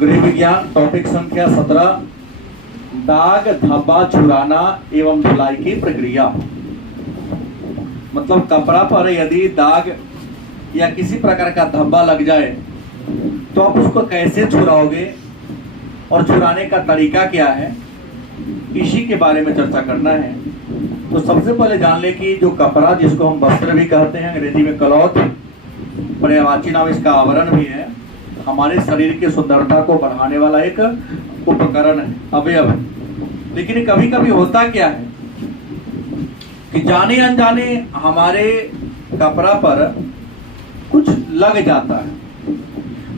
गृह विज्ञान टॉपिक संख्या 17, दाग धब्बा छुड़ाना एवं धुलाई की प्रक्रिया। मतलब कपड़ा पर यदि दाग या किसी प्रकार का धब्बा लग जाए तो आप उसको कैसे छुड़ाओगे और छुड़ाने का तरीका क्या है, इसी के बारे में चर्चा करना है। तो सबसे पहले जान ले कि जो कपड़ा, जिसको हम वस्त्र भी कहते हैं, अंग्रेजी में क्लॉथ, पर्यायवाची नाम इसका आवरण भी है, हमारे शरीर की सुंदरता को बढ़ाने वाला एक उपकरण है, अवयव है। लेकिन कभी कभी होता क्या है कि जाने अनजाने हमारे कपड़ा पर कुछ लग जाता है,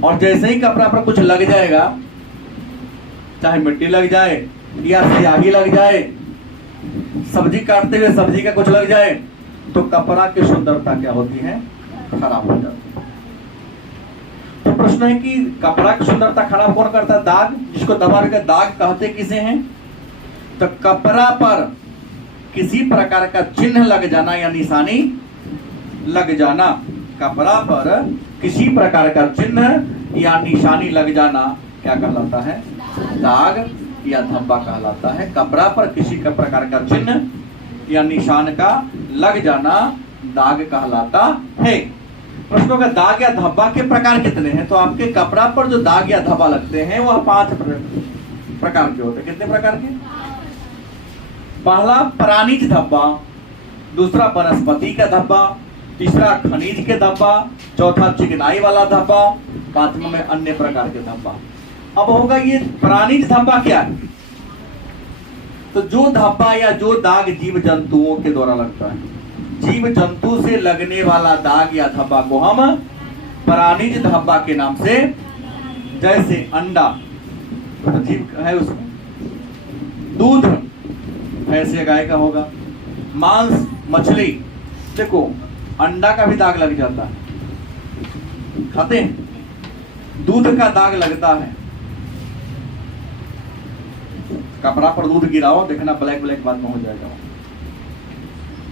और जैसे ही कपड़ा पर कुछ लग जाएगा, चाहे मिट्टी लग जाए या स्याही लग जाए, सब्जी काटते हुए सब्जी का कुछ लग जाए, तो कपड़ा की सुंदरता क्या होती है, खराब हो जाती है। तो प्रश्न है कि कपड़ा की सुंदरता खराब कौन करता है? दाग, जिसको दबा के दाग कहते किसे हैं? तो कपड़ा पर किसी प्रकार का चिन्ह लग जाना या निशानी लग जाना, कपड़ा पर किसी प्रकार का चिन्ह या निशानी लग जाना क्या कहलाता है? दाग या धब्बा कहलाता है। कपड़ा पर किसी का प्रकार का चिन्ह या निशान का लग जाना दाग कहलाता है। प्रश्नों का दाग या धब्बा के प्रकार कितने हैं? तो आपके कपड़ा पर जो दाग या धब्बा लगते हैं वह 5 प्रकार के होते हैं। कितने प्रकार के? पहला प्राणिज धब्बा, दूसरा वनस्पति का धब्बा, तीसरा खनिज के धब्बा, चौथा चिकनाई वाला धब्बा, पांचवा में अन्य प्रकार के धब्बा। अब होगा ये प्राणिज धब्बा क्या है? तो जो धब्बा या जो दाग जीव जंतुओं के द्वारा लगता है, जीव जंतु से लगने वाला दाग या धब्बा को हम प्राणिज धब्बा के नाम से, जैसे अंडा तो जीव है उसमें, दूध भैंस या गाय का होगा, मांस मछली, देखो अंडा का भी दाग लग जाता है, खाते हैं, दूध का दाग लगता है, कपड़ा पर दूध गिराओ, देखना ब्लैक ब्लैक बाद में हो जाएगा।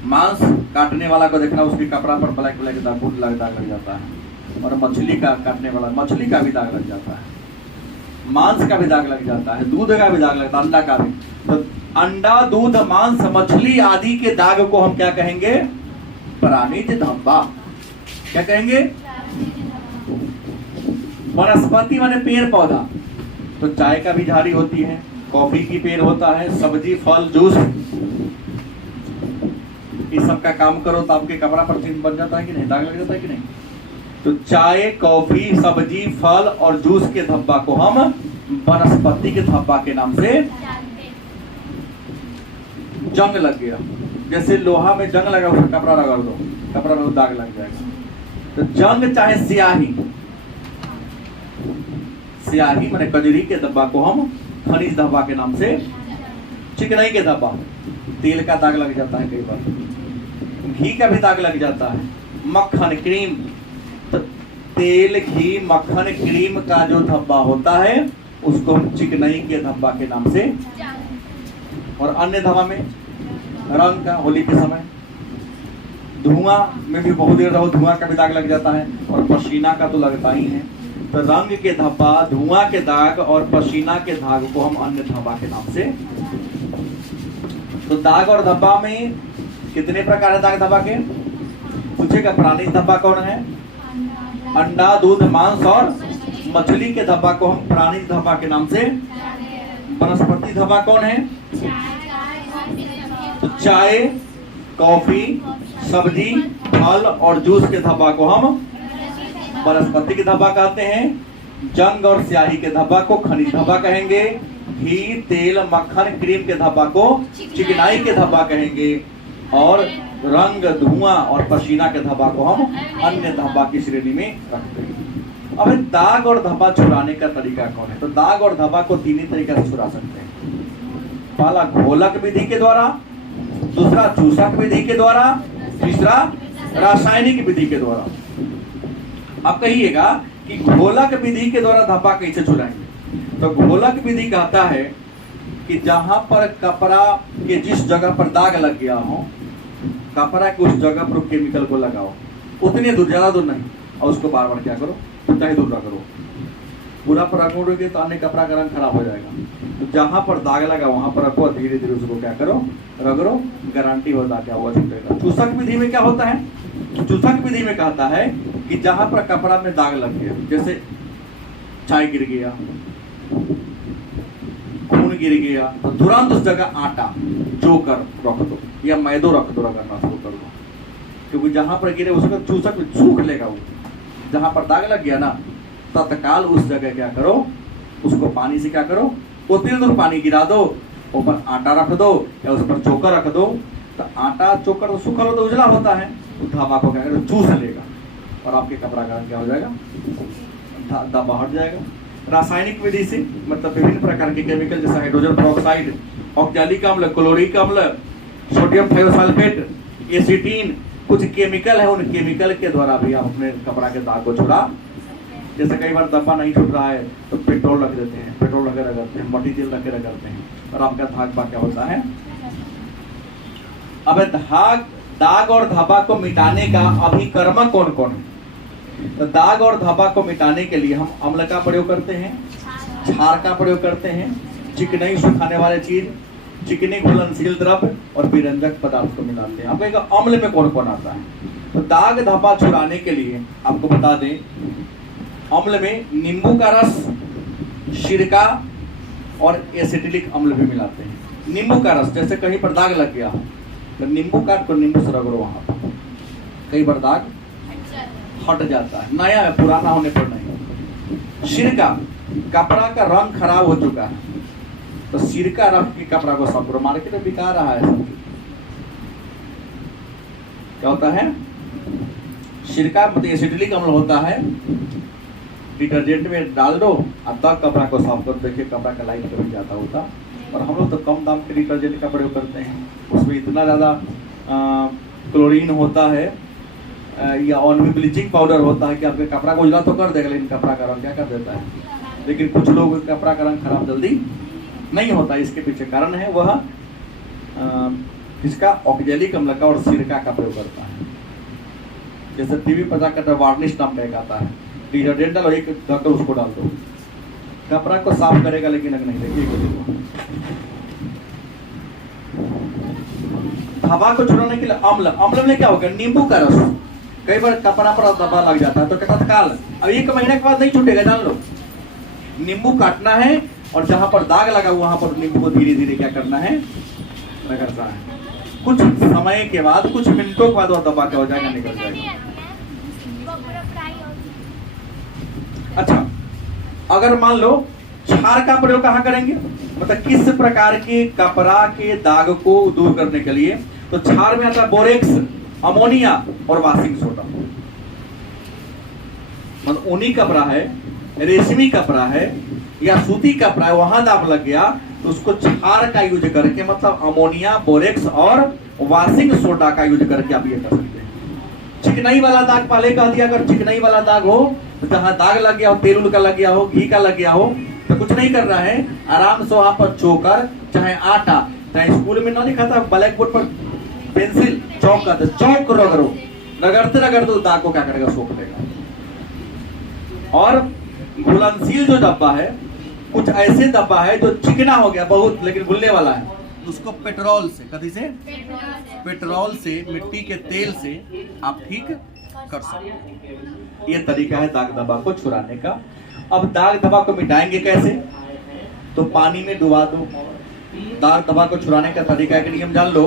मांस काटने वाला को देखना, उसके कपड़ा पर ब्लैक ब्लैक दाग लग जाता है। और मछली का काटने वाला, मछली का भी दाग लग जाता है, मांस का भी दाग लग जाता है, दूध का भी दाग लगता है, अंडा का भी। तो अंडा, दूध, मांस, मछली आदि के दाग को हम क्या कहेंगे? प्राणिज धब्बा। क्या कहेंगे? वनस्पति माने पेड़ पौधा, तो चाय का भी झाड़ी होती है, कॉफी की पेड़ होता है, सब्जी, फल, जूस, इस सब का काम करो तो आपके कपड़ा पर चिन्ह बन जाता है कि नहीं, दाग लग जाता है कि नहीं? तो चाय, कॉफी, सब्जी, फल और जूस के धब्बा को हम वनस्पति के धब्बा के नाम से। जंग लग गया, जैसे लोहा में जंग लगा, उसका कपड़ा रगड़ दो, कपड़ा में दाग लग जाएगा। तो जंग चाहे स्याही, स्याही माने कजरी के धब्बा को हम खनिज धब्बा के नाम से। चिकनाई के धब्बा, तेल का दाग लग जाता है, कई बार घी का भी दाग लग जाता है, मक्खन, क्रीम, तो तेल, घी, मक्खन, क्रीम का जो धब्बा होता है उसको हम चिकनाई के धब्बा के नाम से। और अन्य धब्बा में रंग का, होली के समय धुआं में भी बहुत देर रहो, धुआं का भी दाग लग जाता है, और पसीना का तो लगता ही है। तो रंग के धब्बा, धुआं के दाग और पसीना के दाग को हम अन्य धब्बा के नाम से। तो दाग और धब्बा में कितने प्रकार है दाग धब्बा के? पूछेगा प्राणिज धब्बा कौन है? अंडा, दूध, मांस और मछली के धब्बा को हम प्राणिज धब्बा के नाम से। वनस्पति धब्बा कौन है? तो चाय, कॉफी, सब्जी, फल और जूस के धब्बा को हम वनस्पति के धब्बा कहते हैं। जंग और स्याही के धब्बा को खनिज धब्बा कहेंगे। घी, तेल, मक्खन, क्रीम के धब्बा को चिकनाई के धब्बा कहेंगे। और रंग, धुआं और पसीना के धब्बा को हम अन्य धब्बा की श्रेणी में रखते हैं। अब दाग और धब्बा छुड़ाने का तरीका कौन है? तो दाग और धब्बा को 3 ही तरीका से छुड़ा सकते हैं। पहला घोलक विधि के द्वारा, दूसरा चूसक विधि के द्वारा, तीसरा रासायनिक विधि के द्वारा। आप कहिएगा कि घोलक विधि के द्वारा धब्बा कैसे छुड़ाएंगे? तो घोलक विधि कहता है कि जहां पर कपड़ा के जिस जगह पर दाग लग गया हो, कपड़ा के उस जगह पर केमिकल को लगाओ, उतने दूर, ज्यादा दूर नहीं, और उसको बार बार क्या करो, उतना ही दूर करो। पूरा पर रखोगे तो अन्य कपड़ा का रंग खराब हो जाएगा। तो जहां पर दाग लगा वहां पर रखो और धीरे धीरे उसको क्या करो, रगड़ो, गारंटी होता क्या हुआ छूटेगा। चूसक विधि में क्या होता है, चूसक विधि में कहता है कि जहां पर कपड़ा में दाग लग गया, जैसे चाय गिर गया, खून गिर गया, तो तुरंत उस जगह आटा चोकर रख दो या मैदो रख दो, रगड़ना शुरू कर दो, क्योंकि जहां पर गिरे उसका चूसक सूख लेगा। वो जहां पर दाग लग गया ना, तत्काल उस जगह क्या करो, उसको पानी से क्या करो, उतनी दूर पानी गिरा दो, ऊपर आटा रख दो या उस पर चोकर रख दो। तो आटा चोकर तो सूखा हो तो उजला होता है, तो धावा को क्या करो, चूस लेगा और आपके कपड़ा का रंग क्या हो जाएगा, धब्बा हट जाएगा। रासायनिक विधि से मतलब विभिन्न प्रकार के केमिकल जैसे हाइड्रोजन पेरोक्साइड, ऑक्जेलिक अम्ल, क्लोरिक अम्ल, सोडियम थायोसल्फेट, एसीटीन, कुछ केमिकल है, उन केमिकल के द्वारा भी आप अपने कपड़ा के दाग को छुड़ा। जैसे कई बार धब्बा नहीं छूट रहा है तो पेट्रोल रख देते हैं, पेट्रोल रखे रगड़ते हैं, मट्टी तेल रखे रगड़ते हैं और आपका दाग क्या होता है। अब दाग और धब्बा को मिटाने का अभिकर्मक कौन कौन है? तो दाग और धब्बा को मिटाने के लिए हम अम्ल का प्रयोग करते हैं, क्षार का प्रयोग करते हैं, चिकनाई सुखाने वाले चीज, चिकनी घुलनशील द्रव्य और विरंजक पदार्थ को मिलाते हैं। अब कहेगा अम्ल में कौन कौन आता है? तो दाग धब्बा छुड़ाने के लिए आपको बता दें, अम्ल में नींबू का रस, सिरका और एसिटिलिक अम्ल भी मिलाते हैं। नींबू का रस, जैसे कहीं पर दाग लग गया तो नींबू काट को नींबू से रगड़ो, वहां पर कई बार दाग हट जाता है, नया है, पुराना होने पर नहीं। सिरका, कपड़ा का रंग खराब हो चुका है तो सिरका रख के कपड़ा को साफ करो। मार्केट में बिका रहा है सब, क्या होता है, सिरका मतलब एसिटिलिक अम्ल होता है, डिटर्जेंट में डाल दो अब तक कपड़ा को साफ करो, देखिए कपड़ा का लाइट कभी जाता होता। और हम लोग तो कम दाम के डिटर्जेंट का प्रयोग करते हैं, उसमें इतना ज़्यादा क्लोरीन होता है या ऑन ब्लीचिंग पाउडर होता है कि आपके कपड़ा को उजला तो कर देगा, लेकिन कपड़ा का रंग क्या कर देता है। लेकिन कुछ लोग कपड़ा का रंग खराब जल्दी नहीं होता, इसके पीछे कारण है वह इसका ऑक्जेलिक अम्ल का और सिरका का प्रयोग करता है। जैसे टीवी पर जाकर वार्निश नाम का एक आता है, डिटर्जेंट डालो, एक ढक्कन उसको डाल दो, कपड़ा को साफ करेगा लेकिन अगर नहीं देखिए। हवा को छुड़ाने के लिए अम्ल, अम्ल में क्या होगा, नींबू का रस। कई बार कपड़ा पर दबा लग जाता है तो तत्काल, अब 1 महीने के बाद नहीं छूटेगा, जान लो। नींबू काटना है और जहां पर दाग लगा वहां पर नींबू को धीरे धीरे क्या करना है, रगड़ना है। कुछ समय के बाद, कुछ मिनटों के बाद वह दबा क्या हो जाएगा, निकल जाएगा। अच्छा, अगर मान लो क्षार का प्रयोग कहाँ करेंगे, मतलब किस प्रकार के कपड़ा के दाग को दूर करने के लिए, तो क्षार में आता है बोरेक्स, अमोनिया और वाशिंग सोडा। मतलब ऊनी कपड़ा है, रेशमी कपड़ा है या सूती कपड़ा है, वहां दाग लग गया तो उसको क्षार का यूज करके, मतलब अमोनिया, बोरेक्स और वाशिंग सोडा का यूज करके आप ये कर सकते हैं। चिकनाई वाला दाग पहले कह दिया, अगर चिकनाई वाला दाग हो तो जहां दाग लग गया हो, तेल उल का लग गया हो, घी का लग गया हो, तो कुछ नहीं करना है, आराम से वहां पर चोकर, चाहे आटा, चाहे स्कूल में ना लिखा था ब्लैक बोर्ड पर पेंसिल चौक का, चौक रगड़ो, रगड़ते रगड़ते दाग को क्या करेगा, सोख देगा। और घुलनशील जो डब्बा है, कुछ ऐसे डब्बा है जो चिकना हो गया बहुत लेकिन घुलने वाला है, उसको पेट्रोल से, कथी से, पेट्रोल से, मिट्टी के तेल से आप ठीक कर सकते हैं। ये तरीका है दाग धब्बा को छुड़ाने का। अब दाग धब्बा को मिटाएंगे कैसे, तो पानी में डुबा दो। दाग धब्बा को छुड़ाने का तरीका एक नियम जान लो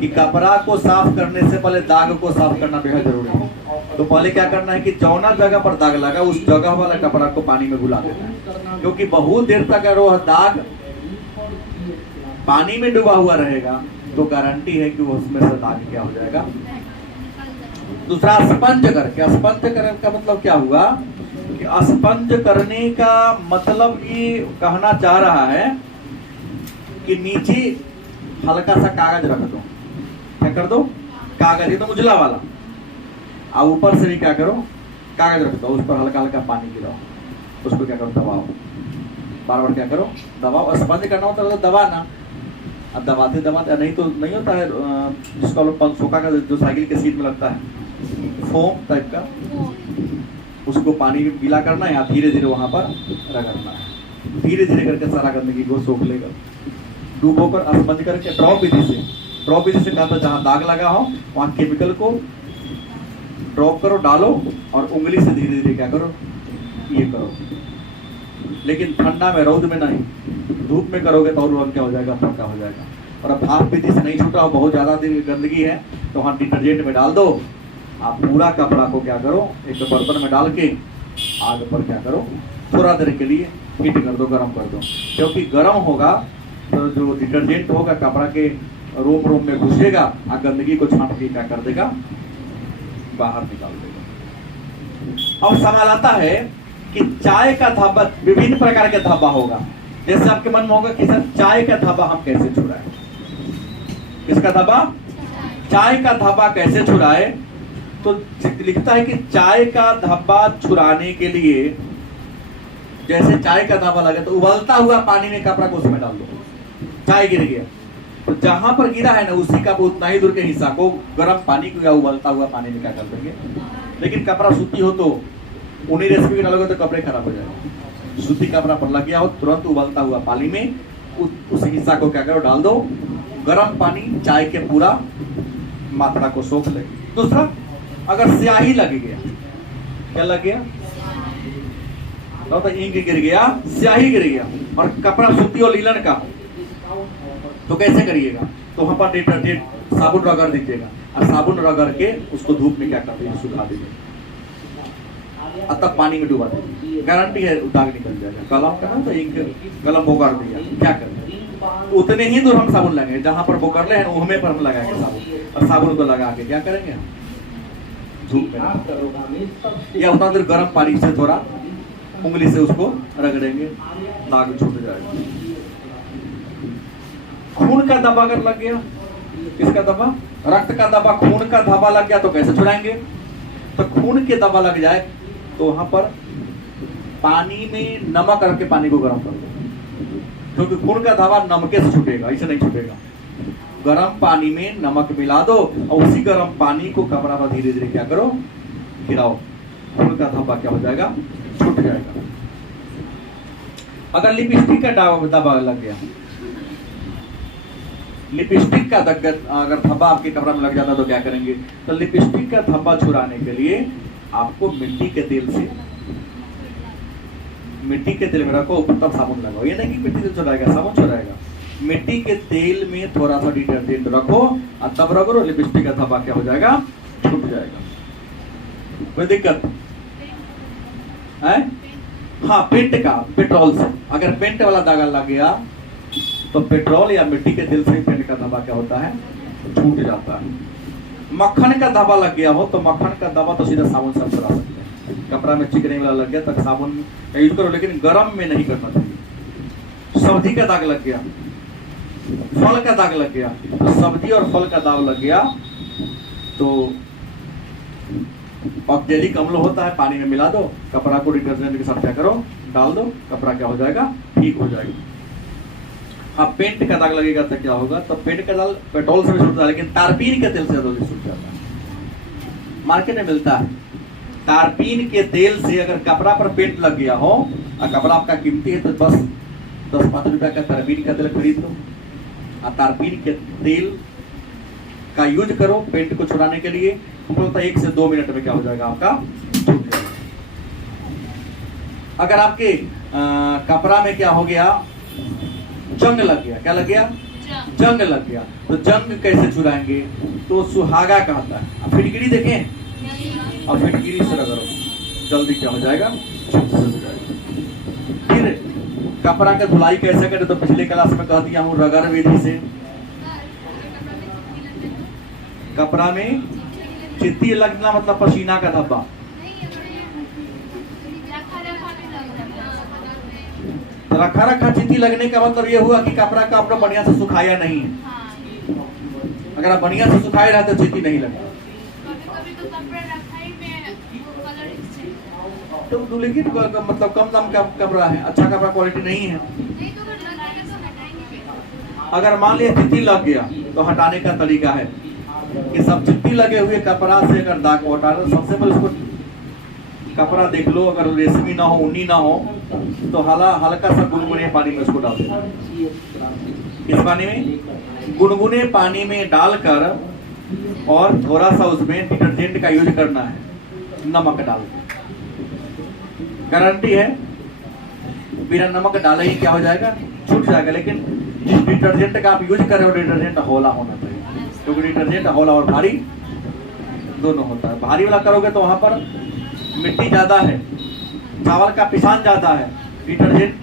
कि कपड़ा को साफ करने से पहले दाग को साफ करना बेहद जरूरी है। तो पहले क्या करना है कि जौना जगह पर दाग लगा उस जगह वाला कपड़ा को पानी में घुला देना है, क्योंकि बहुत देर तक अगर वह दाग पानी में डूबा हुआ रहेगा तो गारंटी है कि वो उसमें से दाग क्या हो जाएगा। दूसरा, स्पंज करके, स्पंज करने का मतलब क्या हुआ कि स्पंज करने का मतलब ये कहना चाह रहा है कि नीचे हल्का सा कागज रख दो, क्या कर दो, कागज एकदम उजला वाला, और ऊपर से भी क्या करो, कागज रख दो, उस पर हल्का हल्का पानी गिराओ, उसको क्या करो, दबाओ, बार बार क्या करो, दबाओ। स्पंज करना होता है तो दबाना, अब दबाते दबाते नहीं तो नहीं होता है जिसको लोग पंसोका का जो साइकिल के सीट में लगता है, फोम टाइप का, उसको पानी में गीला करना है या धीरे धीरे वहां पर रगड़ना है। धीरे धीरे करके सारा गंदगी को सोख लेगा। डूबोकर स्पंज करके ड्रॉप विधि से कहा था जहां दाग लगा हो वहां केमिकल को ड्रॉप करो, डालो और उंगली से धीरे धीरे क्या करो, ये करो। लेकिन ठंडा में, रौद में नहीं, धूप में करोगे तो और रंग क्या हो जाएगा, पक्का हो जाएगा। और अब भाप विधि से नहीं छूटा हो, बहुत ज्यादा गंदगी है तो वहां डिटर्जेंट में डाल दो। आप पूरा कपड़ा को क्या करो, एक बर्तन में डाल के आग पर क्या करो, थोड़ा देर के लिए हीट कर दो, गर्म कर दो। क्योंकि गर्म होगा तो जो डिटर्जेंट होगा कपड़ा के रोम में घुसेगा और गंदगी को छांट के क्या कर देगा, बाहर निकाल देगा। अब सवाल आता है कि चाय का धब्बा, विभिन्न प्रकार के धब्बा होगा। जैसे आपके मन में होगा कि सर चाय का धब्बा हम कैसे छुड़ाएं? किसका धब्बा? चाय का धब्बा कैसे छुड़ाए? तो लिखता है कि चाय का धब्बा छुड़ाने के लिए, जैसे चाय का धब्बा लगे तो उबलता हुआ पानी में कपड़ा को उसमें डाल दो। चाय गिर गया तो जहां पर गिरा है ना उसी का उतना ही दूर के हिस्सा को गर्म पानी को या उबलता हुआ पानी में क्या कर देंगे। लेकिन कपड़ा सूती हो तो उन्हीं रेसिपी में डालोगे तो कपड़े खराब हो जाएंगे। सूती कपड़ा पर लग गया हो तुरंत उबलता हुआ पानी में उस हिस्सा को क्या करो, डाल दो। गर्म पानी चाय के पूरा मात्रा को सोख ले। दूसरा, अगर स्याही लग गया, क्या लग गया तो इंक गिर गया, स्याही गिर गया और कपड़ा सूती और लीलन का, तो कैसे करिएगा? तो वहां पर डिटर्जेंट साबुन रगड़ दीजिएगा और साबुन रगड़ के उसको धूप में क्या कर दीजिए, सुखा दीजिए और तब पानी में डुबा दीजिए। गारंटी है दाग निकल जाएगा। कलम का ना तो इंक कलम बोकर दिया, क्या करेंगे, उतने ही दूर हम साबुन लगाएंगे जहां पर बोकर ले हैं उहमे पर हम लगाएंगे साबुन, और साबुन को लगा के क्या करेंगे हम धूप में, या उतना देर गर्म पानी से थोड़ा उंगली से उसको रगड़ेंगे, दाग छूट जाएगा। खून का धब्बा अगर लग गया, किसका धब्बा? रक्त का धब्बा, खून का धब्बा लग गया तो कैसे छुड़ाएंगे? तो खून के धब्बा लग जाए तो वहां पर पानी में नमक रख के पानी को गर्म कर दो, क्योंकि खून का धब्बा नमके से छूटेगा, ऐसे नहीं छूटेगा। गर्म पानी में नमक मिला दो और उसी गर्म पानी को कपड़ा पर धीरे धीरे क्या करो, गिराओ, खून का धब्बा क्या हो जाएगा, छूट जाएगा। अगर लिपस्टिक का धब्बा लग गया, लिपस्टिक का अगर धब्बा आपके कपड़ा में लग जाता तो क्या करेंगे? तो लिपस्टिक का धब्बा छुड़ाने के लिए आपको मिट्टी के तेल में रखो, ऊपर तब साबुन लगाओ। ये नहीं कि मिट्टी से छुड़ाएगा, साबुन छुड़ाएगा। मिट्टी के तेल में थोड़ा सा डिटर्जेंट रखो और तब रगड़ो, लिपस्टिक का धब्बा क्या हो जाएगा, छूट जाएगा। कोई दिक्कत है? हाँ, पेंट का, पेट्रोल से अगर पेंट वाला दागा लग गया तो पेट्रोल या मिट्टी के तेल से पेंट का धब्बा क्या होता है, छूट जाता है। मक्खन का धब्बा लग गया हो तो मक्खन का धब्बा तो सीधा साबुन से छुड़ा सकते हैं। कपड़ा में चिकने वाला लग गया तब साबुन यूज करो, लेकिन गर्म में नहीं करना चाहिए। सब्जी का दाग लग गया, फल का दाग लग गया, तो सब्जी और फल का दाग लग गया तो ऑक्जेलिक अम्ल होता है, पानी में मिला दो, कपड़ा को डिटर्जेंट के साथ क्या करो, डाल दो, कपड़ा क्या हो जाएगा, ठीक हो जाएगा। हाँ, पेंट का दाग लगेगा तो क्या होगा? तो पेंट का दाग पेट्रोल से भी छूटता है, लेकिन तारपीन के तेल से जल्दी छूट जाता है। मार्केट में मिलता है तारपीन के तेल से। अगर कपड़ा पर पेंट लग गया हो और कपड़ा आपका कीमती है तो बस 10-5 रुपया का तारपीन का तेल खरीद लो और तारपीन के तेल का यूज करो पेंट को छुड़ाने के लिए। 1 से 2 मिनट में क्या हो जाएगा, आपका छूट जाएगा। अगर आपके कपड़ा में क्या हो गया, जंग लग गया, क्या लग गया, जंग लग गया, तो जंग कैसे छुड़ाएंगे? तो सुहागा कहता है। फिटकिरी देखें और फिटकिरी से रगड़ो, जल्दी क्या हो जाएगा, छूट जाएगा। फिर कपड़ा का धुलाई कैसे करें? तो पिछले क्लास में कह दिया हूँ, रगड़ विधि से। कपड़ा में चित्ती लगना मतलब पसीना का धब्बा, रखा रखा चित्ती लगने का मतलब ये हुआ कि कपड़ा का आपने बढ़िया से सुखाया नहीं है। अगर आप बढ़िया से सुखाए रहे तो चित्ती नहीं लगेगा। तो लेकिन मतलब कम दाम का कपड़ा है, अच्छा कपड़ा क्वालिटी नहीं है। अगर मान लिया चित्ती लग गया तो हटाने का तरीका है कि सब चित्ती लगे हुए कपड़ा से अगर दाग को हटा, सबसे पहले उसको कपड़ा देख लो, अगर रेशमी ना हो, ऊनी ना हो, तो हल्का सा गुनगुने पानी में उसको डाल देना। इस पानी में गुनगुने पानी में डालकर और थोड़ा सा उसमें डिटर्जेंट का यूज करना है, नमक डाल के। गारंटी है बिना नमक डाले ही क्या हो जाएगा, छूट जाएगा। लेकिन जिस डिटर्जेंट का आप यूज कर रहे हो, डिटर्जेंट हौला होना चाहिए, क्योंकि डिटर्जेंट हौला और भारी दोनों होता है। भारी वाला करोगे तो वहां पर मिट्टी ज्यादा है, चावल का पिसान ज्यादा है, डिटर्जेंट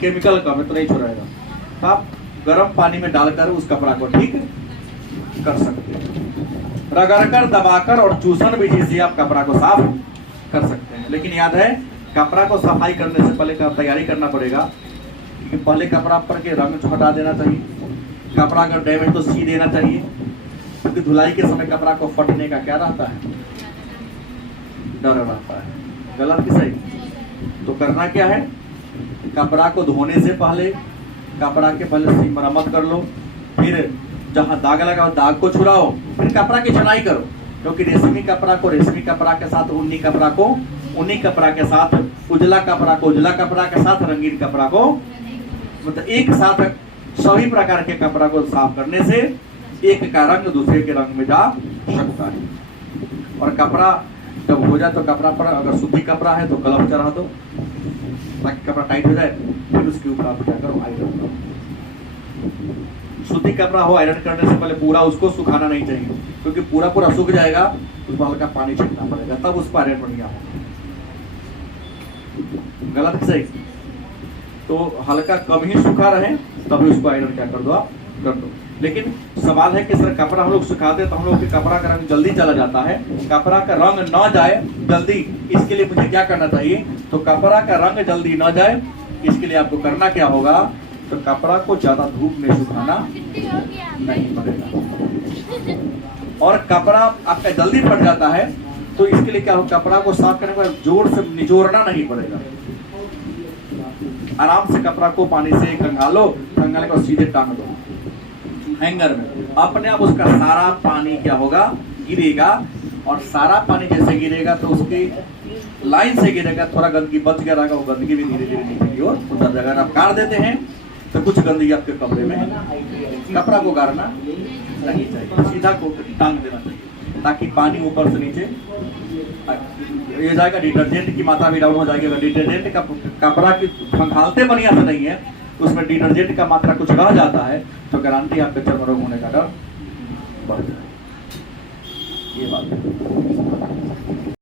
केमिकल का तो नहीं छोड़ेगा। तो आप गर्म पानी में डालकर उस कपड़ा को ठीक कर सकते हैं। रगड़कर, दबाकर और चूसन विधि से आप कपड़ा को साफ कर सकते हैं। लेकिन याद है, कपड़ा को सफाई करने से पहले का तैयारी करना पड़ेगा कि पहले कपड़ा पर के रंग हटा देना चाहिए। कपड़ा अगर डैमेज तो सी देना चाहिए, क्योंकि धुलाई के समय कपड़ा को फटने का क्या रहता है, डर रहता है। गलत कि सही? तो करना क्या है, कपड़ा को धोने से पहले कपड़ा के पहले मरम्मत कर लो, फिर जहां दाग लगा हो दाग को छुड़ाओ, फिर कपड़ा की चुनाई करो। क्योंकि रेशमी कपड़ा को रेशमी कपड़ा के साथ, ऊनी कपड़ा को ऊनी कपड़ा के साथ, उजला कपड़ा को उजला कपड़ा के साथ, रंगीन कपड़ा को, मतलब एक साथ सभी प्रकार के कपड़ा को साफ करने से एक का रंग दूसरे के रंग में जा सकता है। और कपड़ा जब हो जाए तो कपड़ा पर अगर सूती कपड़ा है तो कलम चढ़ा दो ताकि कपड़ा टाइट हो जाए, फिर उसके ऊपर आप क्या करो, आयरन करो। सूती कपड़ा हो, आयरन करने से पहले पूरा उसको सुखाना नहीं चाहिए, क्योंकि पूरा पूरा सूख जाएगा, उसमें हल्का पानी छिड़कना पड़ेगा, तब उस पर आयरन बढ़िया हो। गलत सही? तो हल्का कम ही सूखा रहे तभी उसको आयरन क्या कर दो, आप कर दो। लेकिन सवाल है कि सर कपड़ा हम लोग सुखाते तो हम लोग के कपड़ा का रंग जल्दी चला जाता है, कपड़ा का रंग न जाए जल्दी, इसके लिए मुझे क्या करना चाहिए? तो कपड़ा का रंग जल्दी न जाए इसके लिए आपको करना क्या होगा, तो कपड़ा को ज्यादा धूप में सुखाना नहीं पड़ेगा। और कपड़ा आपका जल्दी फट जाता है तो इसके लिए क्या हो, कपड़ा को साफ करने पर जोर से निचोड़ना नहीं पड़ेगा। आराम से कपड़ा को पानी से कंघालो, कंघालने को सीधे टांग दो हैंगर में, अपने आप उसका सारा पानी क्या होगा, गिरेगा। और सारा पानी जैसे गिरेगा तो उसकी लाइन से गिरेगा, थोड़ा गंदगी बच गया रहेगा, वो गंदगी भी धीरे धीरे नीचे की ओर उतर जाएगा। अगर आप गाड़ देते हैं तो कुछ गंदगी आपके कपड़े में, कपड़ा को गाड़ना नहीं चाहिए, सीधा को टांग देना चाहिए ताकि पानी ऊपर से नीचे ये जाएगा, डिटर्जेंट की मात्रा भी डाउन हो जाएगी। अगर डिटर्जेंट का कपड़ा की खंगालते बढ़िया से नहीं है, उसमें डिटर्जेंट का मात्रा कुछ रह जाता है तो गारंटी आपके चर्म रोग होने का डर बढ़ जाए। ये बात है।